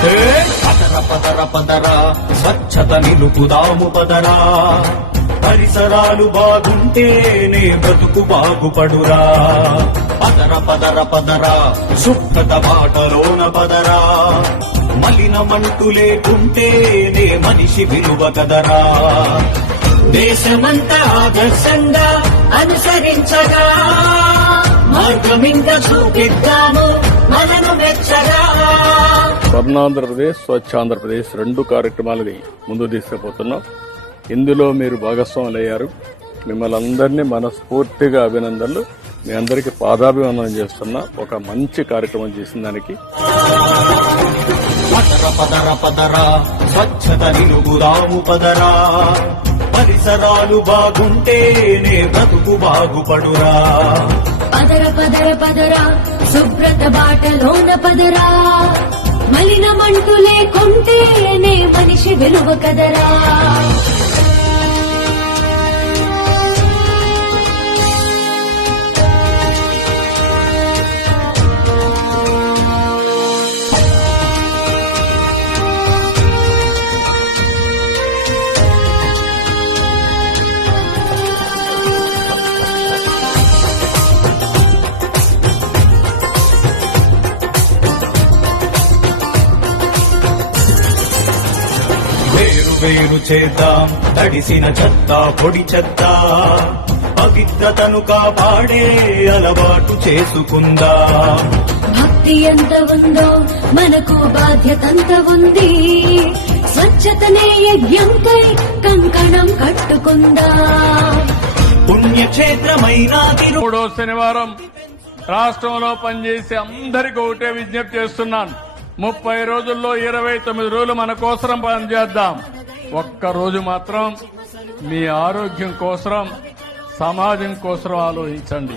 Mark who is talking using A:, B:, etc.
A: పదర పదర పదర స్వచ్ఛత నిలుపుదాము పదరా. పరిసరాలు బాగుంటేనే బ్రతుకు బాగుపడురా. పదర పదర పదర శుభ్రత బాటలోన పదరా. మలినమంటూ లేకుంటేనే మనిషి విలువ కదరా. దేశమంతా ఆదర్శంగా అనుసరించగా. మార్గమింత చూపిద్దాము మనను మెచ్చగా.
B: స్వర్ణాంధ్రప్రదేశ్ స్వచ్ఛ ఆంధ్రప్రదేశ్ రెండు కార్యక్రమాలని ముందు తీసుకుపోతున్నాం. ఇందులో మీరు భాగస్వాములయ్యారు. మిమ్మల్ని అందరినీ మనస్ఫూర్తిగా అభినందనలు. మీ అందరికీ పాదాభివందనం చేస్తున్నా. ఒక మంచి కార్యక్రమం చేసిన దానికి.
A: పదర పదర పదర స్వచ్ఛత నిలుగుదాము పదరా. పరిసరాలు బాగుంటేనే బ్రతుకు బాగుపడురా.
C: పదర పదర పదర శుభ్రత బాటలోన పదరా. మలినమంటూ లేకుంటేనే మనిషి విలువ కదరా.
A: వేరు చేద్దాం? తడిసిన చెత్త పొడి చెత్త. పవిత్రతను కాపాడే అలవాటు చేసుకుందాం?
C: భక్తి ఎంత ఉందో మనకు బాధ్యత అంత ఉంది. స్వచ్ఛతనే యజ్ఞంకై కంకణం కట్టుకుందా?
A: పుణ్యక్షేత్రమైన తిరు
B: మూడో శనివారం రాష్ట్రంలో పనిచేసే అందరికీ ఒకటే విజ్ఞప్తి చేస్తున్నాను. ముప్పై రోజుల్లో ఇరవై తొమ్మిది రోజులు మన కోసం పనిచేద్దాం. ఒక్కరోజు మాత్రం మీ ఆరోగ్యం కోసం సమాజం కోసం ఆలోచించండి.